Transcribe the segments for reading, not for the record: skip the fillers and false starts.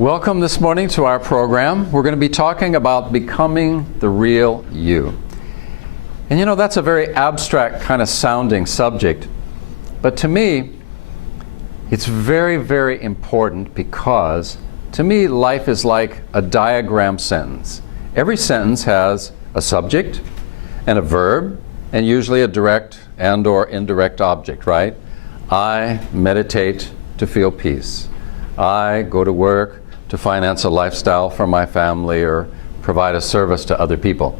Welcome this morning to our program. We're going to be talking about becoming the real you. And you know, that's a very abstract kind of sounding subject. But to me, it's very, very important because to me, life is like a diagram sentence. Every sentence has a subject and a verb and usually a direct and or indirect object, right? I meditate to feel peace. I go to work to finance a lifestyle for my family or provide a service to other people.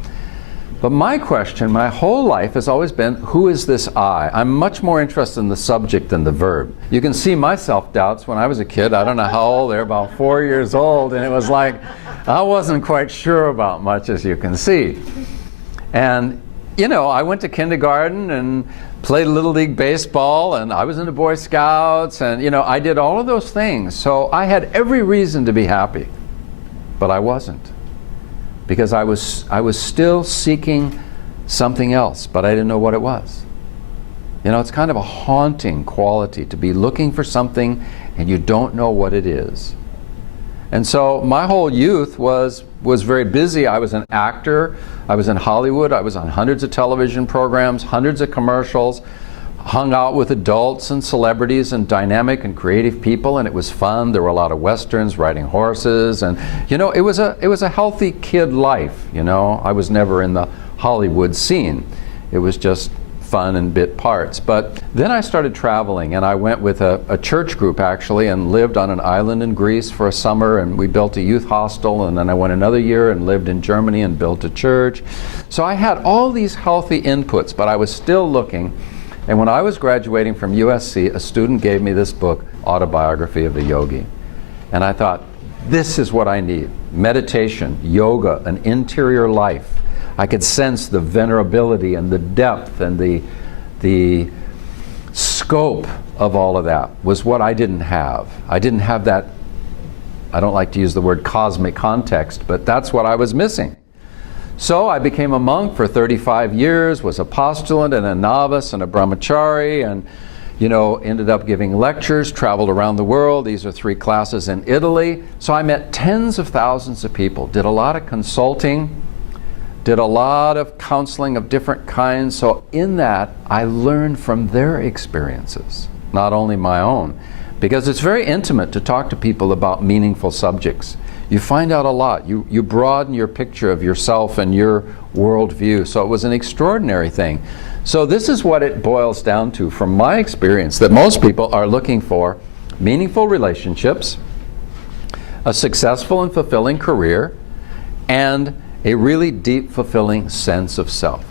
But my question, my whole life has always been, who is this I? I'm much more interested in the subject than the verb. You can see my self-doubts when I was a kid. I don't know how old, they're about 4 years old, and it was like, I wasn't quite sure about much, as you can see. And you know, I went to kindergarten and played Little League baseball, and I was in the Boy Scouts, and you know, I did all of those things. So I had every reason to be happy, but I wasn't, because I was still seeking something else, but I didn't know what it was. You know, it's kind of a haunting quality to be looking for something and you don't know what it is. And so my whole youth was very busy. I was an actor. I was in Hollywood. I was on hundreds of television programs, hundreds of commercials, hung out with adults and celebrities and dynamic and creative people, and it was fun. There were a lot of westerns, riding horses, and you know, it was a healthy kid life. You know, I was never in the Hollywood scene. It was just fun and bit parts. But then I started traveling, and I went with a church group actually and lived on an island in Greece for a summer, and we built a youth hostel, and then I went another year and lived in Germany and built a church. So I had all these healthy inputs, but I was still looking. And when I was graduating from USC, a student gave me this book, Autobiography of a Yogi. And I thought, this is what I need. Meditation, yoga, an interior life. I could sense the venerability and the depth and the scope of all of that was what I didn't have. I didn't have that, I don't like to use the word cosmic context, but that's what I was missing. So I became a monk for 35 years, was a postulant and a novice and a brahmachari, and you know, ended up giving lectures, traveled around the world. These are 3 classes in Italy. So I met tens of thousands of people, did a lot of consulting, did a lot of counseling of different kinds. So in that, I learned from their experiences, not only my own, because it's very intimate to talk to people about meaningful subjects. You find out a lot. You broaden your picture of yourself and your worldview. So it was an extraordinary thing. So this is what it boils down to from my experience, that most people are looking for meaningful relationships, a successful and fulfilling career, and a really deep, fulfilling sense of self.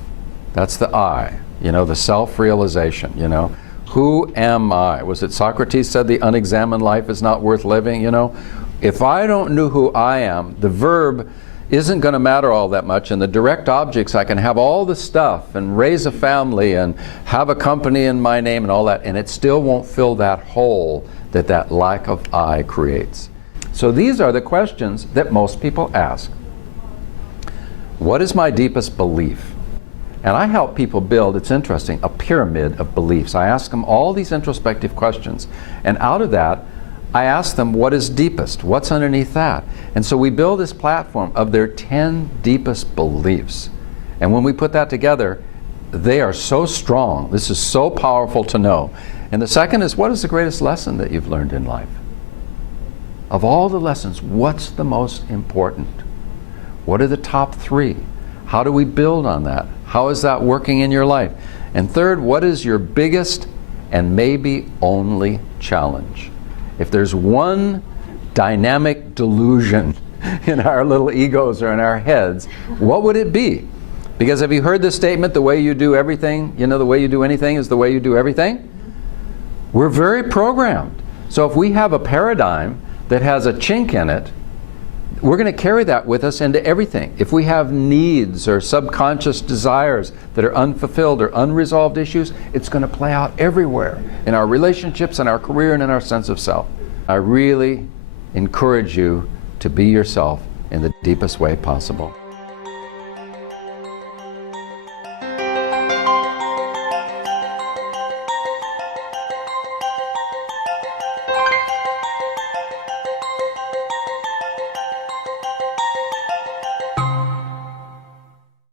That's the I, you know, the self-realization, you know. Who am I? Was it Socrates said the unexamined life is not worth living, you know? If I don't know who I am, the verb isn't going to matter all that much, and the direct objects, I can have all the stuff and raise a family and have a company in my name and all that, and it still won't fill that hole that that lack of I creates. So these are the questions that most people ask. What is my deepest belief? And I help people build, it's interesting, a pyramid of beliefs. I ask them all these introspective questions, and out of that, I ask them what is deepest, what's underneath that. And so we build this platform of their 10 deepest beliefs. And when we put that together, they are so strong. This is so powerful to know. And the second is, what is the greatest lesson that you've learned in life? Of all the lessons, what's the most important? What are the top 3? How do we build on that? How is that working in your life? And third, what is your biggest and maybe only challenge? If there's one dynamic delusion in our little egos or in our heads, what would it be? Because have you heard this statement, the way you do everything, you know, the way you do anything is the way you do everything? We're very programmed. So if we have a paradigm that has a chink in it, we're going to carry that with us into everything. If we have needs or subconscious desires that are unfulfilled or unresolved issues, it's going to play out everywhere in our relationships, in our career, and in our sense of self. I really encourage you to be yourself in the deepest way possible.